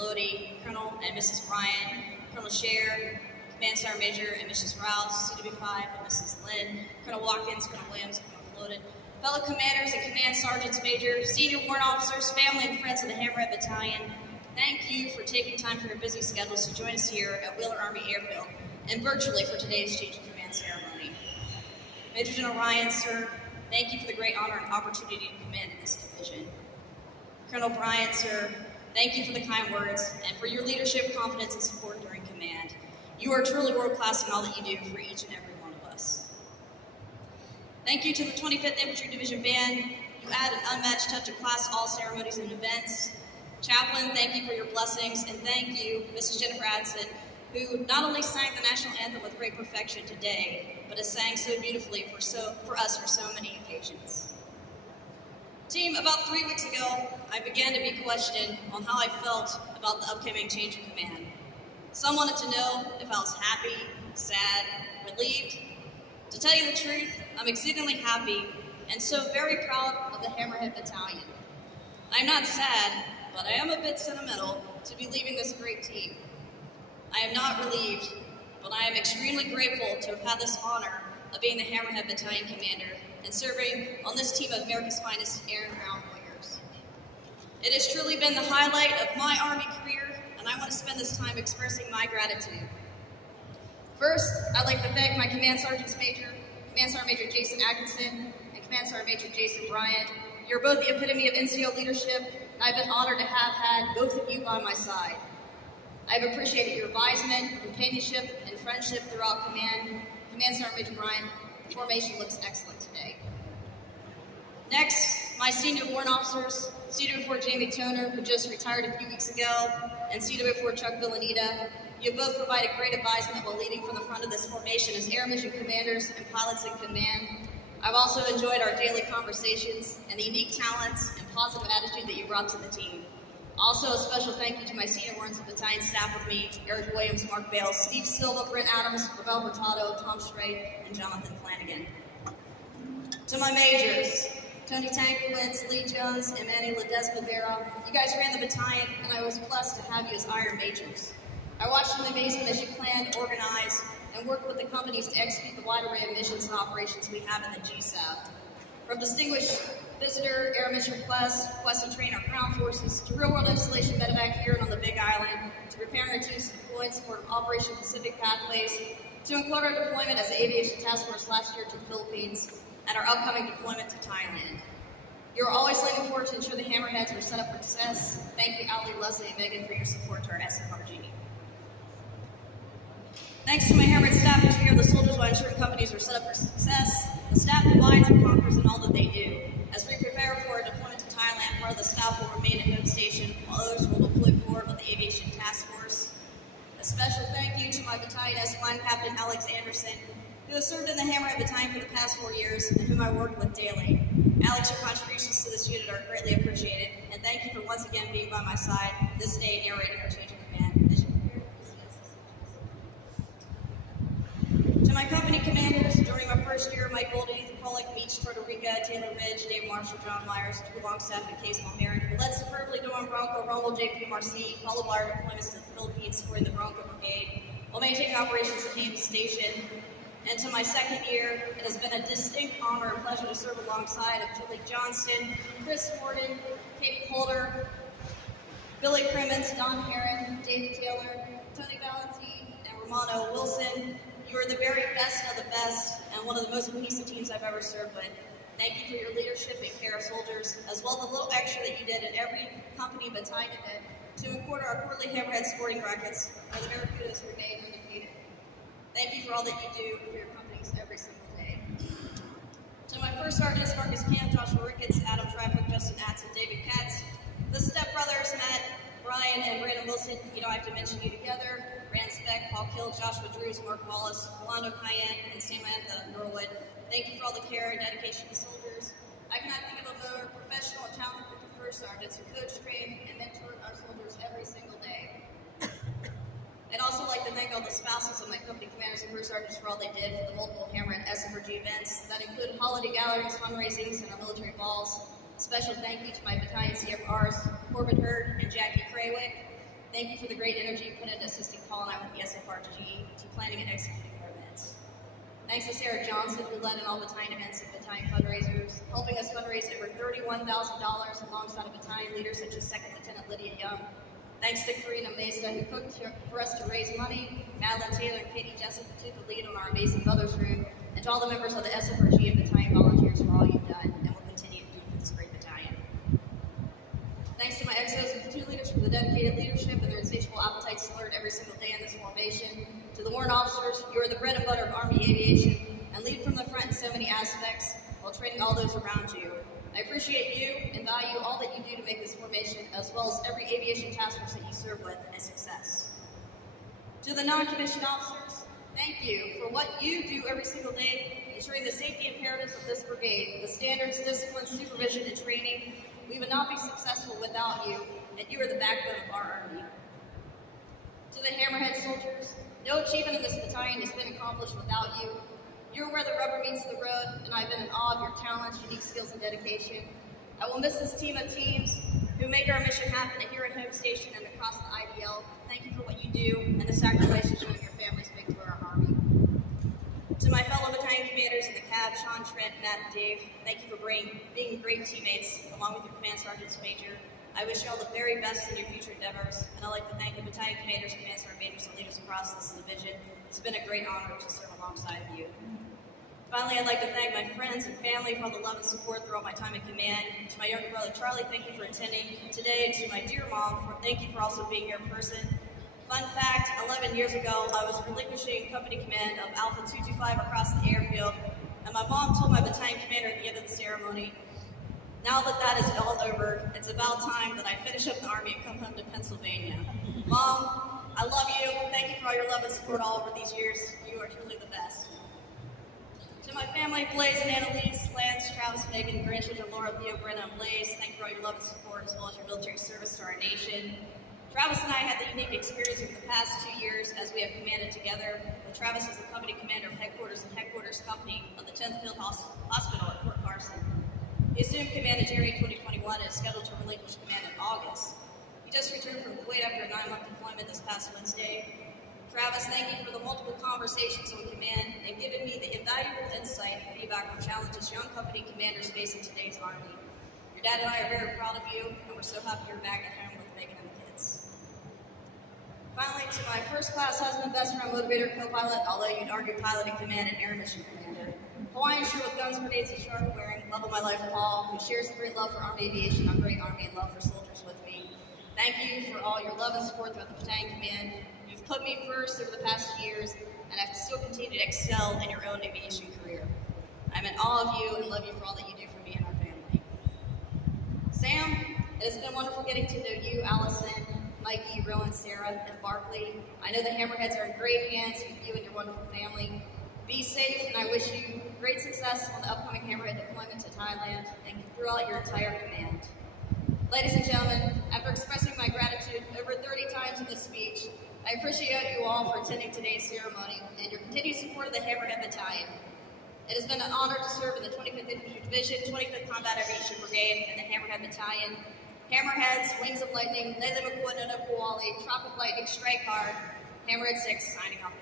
Lodi, Colonel and Mrs. Bryant, Colonel Scher, Command Sergeant Major and Mrs. Rouse, CW5 and Mrs. Lynn, Colonel Watkins, Colonel Williams, Colonel Floated, fellow commanders and command sergeants major, senior warrant officers, family and friends of the Hammerhead Battalion, thank you for taking time from your busy schedules to join us here at Wheeler Army Airfield and virtually for today's change of command ceremony. Major General Ryan, sir, thank you for the great honor and opportunity to command in this division. Colonel Bryant, sir, thank you for the kind words and for your leadership, confidence, and support during command. You are truly world-class in all that you do for each and every one of us. Thank you to the 25th Infantry Division Band. You add an unmatched touch of class to all ceremonies and events. Chaplain, thank you for your blessings, and thank you, Mrs. Jennifer Addison, who not only sang the national anthem with great perfection today, but has sang so beautifully for us for so many occasions. Team, about 3 weeks ago, I began to be questioned on how I felt about the upcoming change of command. Some wanted to know if I was happy, sad, relieved. To tell you the truth, I'm exceedingly happy and so very proud of the Hammerhead Battalion. I'm not sad, but I am a bit sentimental to be leaving this great team. I am not relieved, but I am extremely grateful to have had this honor of being the Hammerhead Battalion Commander and serving on this team of America's finest air and ground warriors. It has truly been the highlight of my Army career, and I want to spend this time expressing my gratitude. First, I'd like to thank my Command Sergeant Major Jason Atkinson and Command Sergeant Major Jason Bryant. You're both the epitome of NCO leadership, and I've been honored to have had both of you by my side. I've appreciated your advisement, companionship, and friendship throughout command. Command Sergeant Major Bryant, the formation looks excellent today. Next, my senior warrant officers, CW4 Jamie Toner, who just retired a few weeks ago, and CW4 Chuck Villanita. You both provided great advisement while leading from the front of this formation as air mission commanders and pilots in command. I've also enjoyed our daily conversations and the unique talents and positive attitude that you brought to the team. Also, a special thank you to my senior warrants and battalion staff with me, Eric Williams, Mark Bales, Steve Silva, Brent Adams, Ravel Hurtado, Tom Strait, and Jonathan Flanagan. To my majors, Tony Tankiewicz, Lee Jones, and Manny Ledesma Vera, you guys ran the battalion, and I was blessed to have you as Iron Majors. I watched in amazement as you planned, organized, and worked with the companies to execute the wide array of missions and operations we have in the GSAB. From distinguished visitor, air mission requests to train our ground forces, to real-world installation medevac here and on the Big Island, to preparing our teams to deploy in support of Operation Pacific Pathways, to include our deployment as the Aviation Task Force last year to the Philippines, and our upcoming deployment to Thailand. You're always looking forward to ensure the Hammerheads are set up for success. Thank you, Ali, Leslie, and Megan, for your support to our SFRG. Thanks to my Hammerhead staff and here, the soldiers will ensure companies are set up for success. The staff divides and conquers in all that they do. As we prepare for our deployment to Thailand, part of the staff will remain at home station, while others will deploy forward with the Aviation Task Force. A special thank you to my battalion S1 Captain Alex Anderson, who has served in the Hammerhead Battalion for the past 4 years and whom I work with daily. Alex, your contributions to this unit are greatly appreciated, and thank you for once again being by my side this day narrating our change of command. To my company commanders, during my first year, Mike Goldie, Pollock, Beach, Puerto Rica, Taylor Ridge, Dave Marshall, John Myers, two Longstaff, and Case Mulheron, who led superbly Dawn Bronco, Rumble, JPMRC, followed by our deployments to the Philippines, supporting the Bronco Brigade, while maintaining operations at Haines Station. And to my second year, it has been a distinct honor and pleasure to serve alongside of Julie Johnston, Chris Morton, Kate Holder, Billy Crimmins, Don Heron, David Taylor, Tony Valentine, and Romano Wilson. You are the very best of the best and one of the most cohesive teams I've ever served with. Thank you for your leadership and care of soldiers, as well as the little extra that you did at every company battalion event to record our quarterly Hammerhead sporting brackets where the Barracudas remain undefeated. Thank you for all that you do for your companies every single day. To my first sergeants, Marcus Camp, Joshua Ricketts, Adam Traffic, Justin Atz, and David Katz, the stepbrothers, Matt, Brian, and Brandon Wilson, you know I have to mention you together. Rand Speck, Paul Kill, Joshua Drews, Mark Wallace, Rolando Cayenne, and Samantha Norwood. Thank you for all the care and dedication to soldiers. I cannot think of a more professional and talented group of first sergeants who coach, train, and mentor our soldiers every single day. I'd also like to thank all the spouses of my company commanders and first sergeants for all they did for the multiple Hammerhead SFRG events that include holiday gatherings, fundraisings, and our military balls. A special thank you to my battalion CFRs, Corbin Hurd and Jackie Craywick. Thank you for the great energy you put into assisting Paul and I with the SFRG to planning and executing our events. Thanks to Sarah Johnson, who led in all battalion events and battalion fundraisers, helping us fundraise over $31,000 alongside of battalion leaders such as Second Lieutenant Lydia Young. Thanks to Karina Mesa, who cooked for us to raise money, Madeline Taylor and Katie Jessup, who took the lead on our Amazing Mothers Room, and to all the members of the SFRG and battalion volunteers for all you've done and will continue to do for this great battalion. Thanks to my XOs and platoon leaders for the dedicated leadership and their insatiable appetites to learn every single day in this formation. To the warrant officers, you are the bread and butter of Army Aviation and lead from the front in so many aspects while training all those around you. I appreciate you and value all that you do to make this formation, as well as every aviation task force that you serve with, a success. To the non-commissioned officers, thank you for what you do every single day, ensuring the safety imperatives of this brigade, the standards, discipline, supervision, and training. We would not be successful without you, and you are the backbone of our Army. To the Hammerhead soldiers, no achievement in this battalion has been accomplished without you. You're where the rubber meets the road, and I've been in awe of your talents, unique skills, and dedication. I will miss this team of teams who make our mission happen here at home station and across the IDL. Thank you for what you do and the sacrifices you and your families make for our Army. To my fellow battalion commanders in the cab, Sean, Trent, Matt, and Dave, thank you for being great teammates, along with your command sergeants major. I wish you all the very best in your future endeavors, and I'd like to thank the battalion commanders, command sergeant majors, and leaders across this division. It's been a great honor to serve alongside of you. Finally, I'd like to thank my friends and family for all the love and support throughout my time in command. To my younger brother, Charlie, thank you for attending today. To my dear mom, thank you for also being here in person. Fun fact, 11 years ago, I was relinquishing company command of Alpha 225 across the airfield, and my mom told my battalion commander at the end of the ceremony, now that that is all over, it's about time that I finish up the Army and come home to Pennsylvania. Mom, I love you. Thank you for all your love and support all over these years. You are truly the best. To my family, Blaze and Annalise, Lance, Travis, Megan, grandchildren, Laura, Theo, Brenna, and Blaze, thank you for all your love and support, as well as your military service to our nation. Travis and I had the unique experience over the past 2 years as we have commanded together. And Travis is the company commander of headquarters and headquarters company of the 10th Field Hospital at Fort Carson. He assumed command in January 2021 and is scheduled to relinquish command in August. He just returned from Kuwait after a 9-month deployment this past Wednesday. Travis, thank you for the multiple conversations with command and giving me the invaluable insight and feedback on challenges young company commanders face in today's Army. Your dad and I are very proud of you, and we're so happy you're back at home with Megan and the kids. Finally, to my first-class husband, best friend, motivator, co-pilot, although you'd argue piloting command and air mission commander, Hawaiian shirt with guns, grenades, and sharp wearing, love of my life, Paul, who shares a great love for Army Aviation, a great Army, and love for soldiers with me. Thank you for all your love and support throughout the battalion command. You've put me first over the past years, and I've still continued to excel in your own aviation career. I'm in awe of you and love you for all that you do for me and our family. Sam, it has been wonderful getting to know you, Allison, Mikey, Rowan, Sarah, and Barkley. I know the Hammerheads are in great hands with you and your wonderful family. Be safe, and I wish you great success on the upcoming Hammerhead deployment to Thailand and throughout your entire command. Ladies and gentlemen, after expressing my gratitude over 30 times in this speech, I appreciate you all for attending today's ceremony and your continued support of the Hammerhead Battalion. It has been an honor to serve in the 25th Infantry Division, 25th Combat Aviation Brigade, and the Hammerhead Battalion. Hammerheads, Wings of Lightning, Lele McQuinn, Kowali, Tropic Lightning, Strike Hard, Hammerhead 6, signing off.